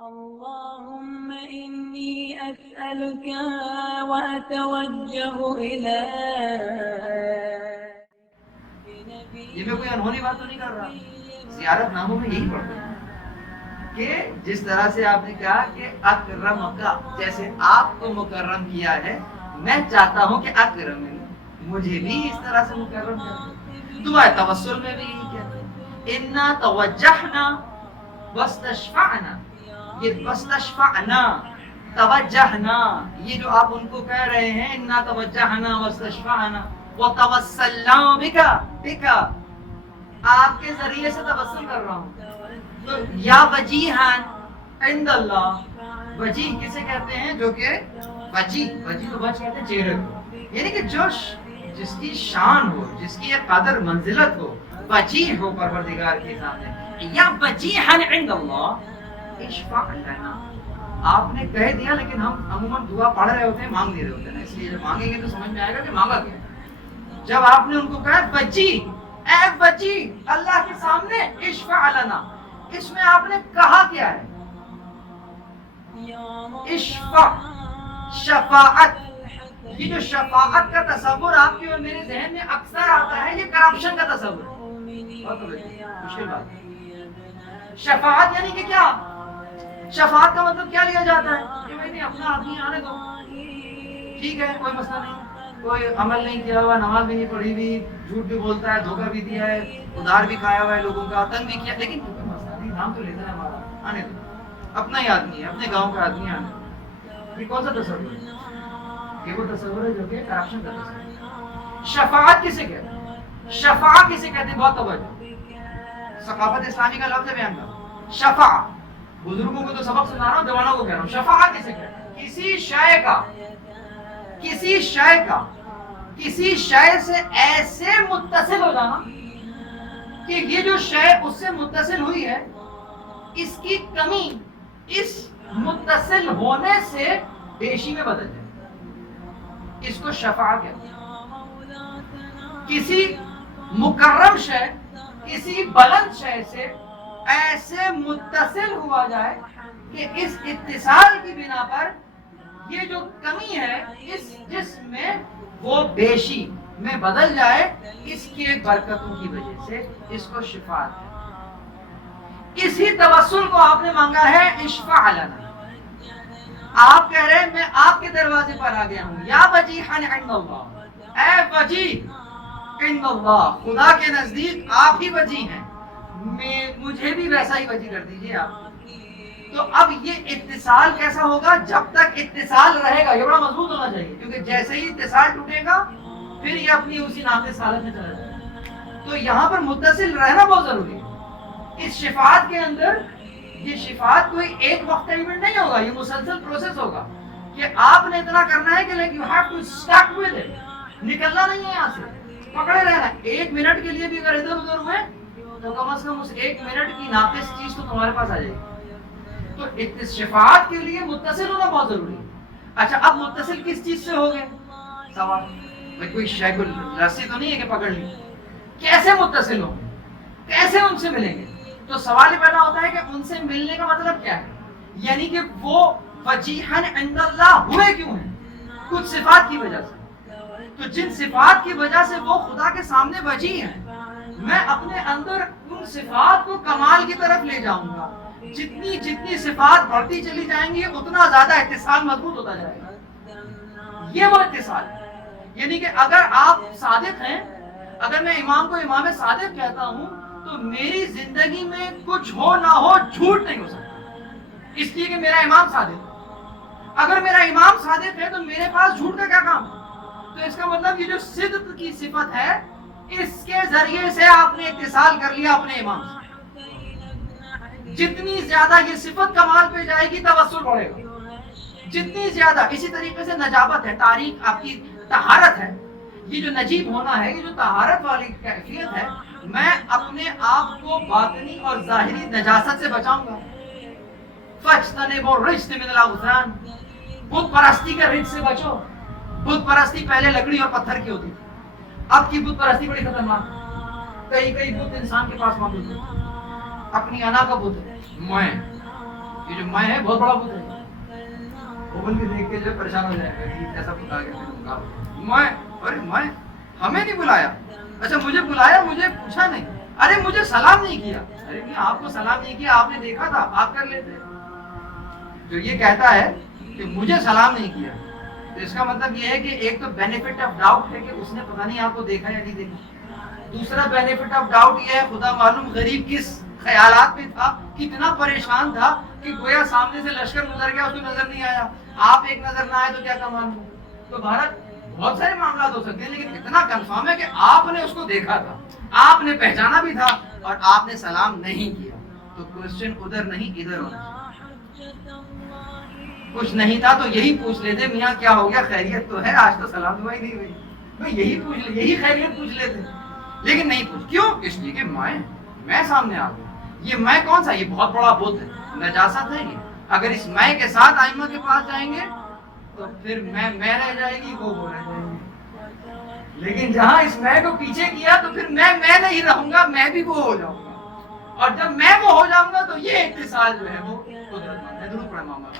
اللهم إني أسألك وأتوجه یہ میں کوئی انہونی بات تو نہیں کر رہا، زیارت ناموں میں یہی پڑھتے ہیں کہ جس طرح سے آپ نے کہا کہ اکرمک، جیسے آپ کو مکرم کیا ہے، میں چاہتا ہوں کہ اکرم مجھے بھی اس طرح سے مکرم کر دے۔ دعا توسل میں بھی یہی کہتے ہیں، انا توجہنا واستشفعنا، یہ واستشفعنا توجہنا، یہ جو آپ ان کو کہہ رہے ہیں انا توجہنا واستشفعنا وتوسلنا بک، آپ کے ذریعے سے توسل کر رہا ہوں۔ تو یا وجیہن عند اللہ، وجیہ کسے کہتے ہیں؟ جو کہ وجیہ تو بچ کہتے ہیں چہرے کو، یعنی کہ جو جس کی شان ہو، جس کی ایک قدر منزلت ہو، وجیہ ہو پروردگار کے سامنے۔ یا وجیہن عند اللہ اشفع لنا، آپ نے کہہ دیا لیکن ہم عموماً دعا پڑھ رہے ہوتے ہیں، مانگ نہیں رہے ہوتے ہیں، اس لیے جب مانگیں گے تو سمجھ میں آئے گا کہ مانگا کیا ہے۔ جب آپ نے ان کو کہا وجیہ، اے وجیہ اللہ کے سامنے اشفع لنا، اس میں آپ نے کہا کیا ہے؟ اشفع، شفاعت۔ یہ جو شفاعت کا تصور آپ کے اور میرے ذہن میں اکثر آتا ہے، یہ کرپشن کا تصور ہے، بہت مشکل بات ہے۔ شفاعت یعنی کہ کیا؟ شفاعت کا مطلب کیا لیا جاتا ہے کہ میں نے اپنا آدمی آنے دو، ٹھیک ہے کوئی مسئلہ نہیں، کوئی عمل نہیں کیا ہوا، نماز بھی نہیں پڑھی ہوئی، جھوٹ بھی بولتا ہے، دھوکہ بھی دیا ہے، ادھار بھی کھایا ہوا ہے لوگوں کا، تنگ بھی کیا، لیکن کوئی مسئلہ نہیں، نام تو لیتا ہے ہمارا، آنے دو، اپنا ہی آدمی ہے، اپنے گاؤں کا آدمی آنے دو۔ یہ کون سا تصور ہے؟ یہ وہ تصور ہے جو کہ کرپشن کا تصور ہے۔ شفاعت کسے کہتے ہیں؟ شفاعت کسے کہتے ہیں؟ بہت توجہ، ثقافت اسلامی کا لفظ ہے بیان کرو، شفاع۔ بزرگوں کو تو سبق سنا رہا ہوں، جوانوں کو کہہ رہا ہوں، شفاعت کسے کہتے ہیں؟ کسی شے سے ایسے متصل ہو جانا کہ یہ جو شے اس سے متصل ہوئی ہے، اس کی کمی اس متصل ہونے سے بیشی میں بدل جائے، اس کو شفاعت کہتے ہیں۔ کسی مکرم شے، کسی بلند شے سے ایسے متصل ہوا جائے کہ اس اتصال کی بنا پر یہ جو کمی ہے اس جسم میں وہ بیشی میں بدل جائے، اس کی برکتوں کی وجہ سے، اس کو شفاعت ہے۔ اسی توسل کو آپ نے مانگا ہے، اشفع لنا۔ آپ کہہ رہے ہیں میں آپ کے دروازے پر آ گیا ہوں، یا وجیحن عند اللہ، اے وجیح عند اللہ، خدا کے نزدیک آپ ہی وجیح ہیں، مجھے بھی ویسا ہی وجیح کر دیجئے آپ۔ تو اب یہ اتصال کیسا ہوگا؟ جب تک اتصال رہے گا، یہ بڑا مضبوط ہونا چاہیے، کیونکہ جیسے ہی اتصال ٹوٹے گا پھر یہ اپنی اسی ناقص حالت میں چلا جائے گا۔ تو یہاں پر متصل رہنا بہت ضروری ہے۔ اس شفاعت کے اندر یہ شفاعت کوئی ایک وقت کا ایونٹ نہیں ہوگا، یہ مسلسل پروسیس ہوگا کہ آپ نے اتنا کرنا ہے کہ like you have to stuck with it، نکلنا نہیں ہے یہاں سے، پکڑے رہنا ہے۔ ایک منٹ کے لیے بھی اگر ادھر ادھر ہوئے تو کم از کم اس ایک منٹ کی ناقص چیز تو تمہارے پاس آ جائے گی۔ تو اس شفاعت کے لیے متصل ہونا بہت ضروری ہے۔ اچھا اب متصل کس چیز سے ہو گئے؟ سوال، کوئی شے کو رسی تو نہیں ہے کہ پکڑ لی، کیسے متصل ہوں گے، کیسے ان سے ملیں گے؟ تو سوال یہ پیدا ہوتا ہے کہ ان سے ملنے کا مطلب کیا ہے، یعنی کہ وہ وجیحن عند اللہ ہوئے کیوں ہیں؟ کچھ صفات کی وجہ سے۔ تو جن صفات کی وجہ سے وہ خدا کے سامنے وجیح ہیں، میں اپنے اندر ان صفات کو کمال کی طرف لے جاؤں گا، جتنی جتنی صفات بڑھتی چلی جائیں گی اتنا زیادہ اتصال مضبوط ہوتا جائے گا۔ یہ وہ اتصال ہے، یعنی کہ اگر آپ صادق ہیں، اگر میں امام کو امام صادق کہتا ہوں تو میری زندگی میں کچھ ہو نہ ہو جھوٹ نہیں ہو سکتا، اس لیے کہ میرا امام صادق ہے۔ اگر میرا امام صادق ہے تو میرے پاس جھوٹ کا کیا کام ہے؟ تو اس کا مطلب یہ جو صدق کی صفت ہے، اس کے ذریعے سے آپ نے اتصال کر لیا اپنے امام سے۔ جتنی زیادہ یہ صفت کمال پہ جائے گی توسل بڑھے گا، جتنی زیادہ۔ اسی طریقے سے نجابت ہے، تاریخ آپ کی طہارت ہے، یہ جو نجیب ہونا ہے، یہ جو طہارت والی کیفیت ہے، میں اپنے آپ کو باطنی اور ظاہری نجاست سے بچاؤں گا۔ فاجتنبوا الرجس من الاوثان، بت پرستی کے رجس سے بچو۔ بت پرستی پہلے لکڑی اور پتھر کی ہوتی تھی، اب کی بت پرستی بڑی خطرناک ہے۔ کئی بت انسان کے پاس موجود ہے، اپنی انا کا بت ہے، میں یہ جو میں ہے بہت بڑا بت ہے. اوپن بھی دیکھ کے جو پریشان ہو جائے گا کہ ایسا بت آ گیا. میں ارے میں ہمیں نہیں بلایا. اچھا مجھے بلایا, مجھے پوچھا نہیں. ارے مجھے سلام نہیں کیا. ارے نہیں, آپ کو سلام نہیں کیا, آپ نے دیکھا تھا, آپ کر لیتے. جو یہ کہتا ہے کہ مجھے سلام نہیں کیا, تو اس کا مطلب یہ ہے کہ ایک تو بینیفٹ آف ڈاؤٹ ہے کہ اس نے پتہ نہیں آپ کو دیکھا یا نہیں دیکھا. دوسرا بینیفٹ آف ڈاؤٹ یہ ہے خدا معلوم غریب کس خیالات میں تھا, کتنا پریشان تھا کہ گویا سامنے سے لشکر گزر گیا, اس کو نظر نہیں آیا. آپ ایک نظر نہ آئے تو کیا کمان ہو. تو بھارت بہت سارے معاملات ہو سکتے ہیں, لیکن اتنا کنفرم ہے کہ آپ نے اس کو دیکھا تھا, آپ نے پہچانا بھی تھا, اور آپ نے سلام نہیں کیا. تو کوشچن ادھر نہیں ادھر ہونا. کچھ نہیں تھا تو یہی پوچھ لیتے, میاں کیا ہو گیا, خیریت تو ہے, آج تو سلام دعائی نہیں ہوئی. یہی پوچھ لے, یہی خیریت پوچھ لیتے, لیکن نہیں پوچھ. کیوں؟ اس لیے کہ میں سامنے آ گیا. یہ میں کون سا, یہ بہت بڑا بت ہے, نجاست ہے یہ. اگر اس میں کے ساتھ ائمہ کے پاس جائیں گے تو پھر میں رہ جائے گی, وہ رہ جائے گی. لیکن جہاں اس میں کو پیچھے کیا تو پھر میں نہیں رہوں گا, میں بھی وہ ہو جاؤں گا. اور جب میں وہ ہو جاؤں گا تو یہ اتصال جو ہے وہ قدرت مند ہے. درود پڑھیں محمد.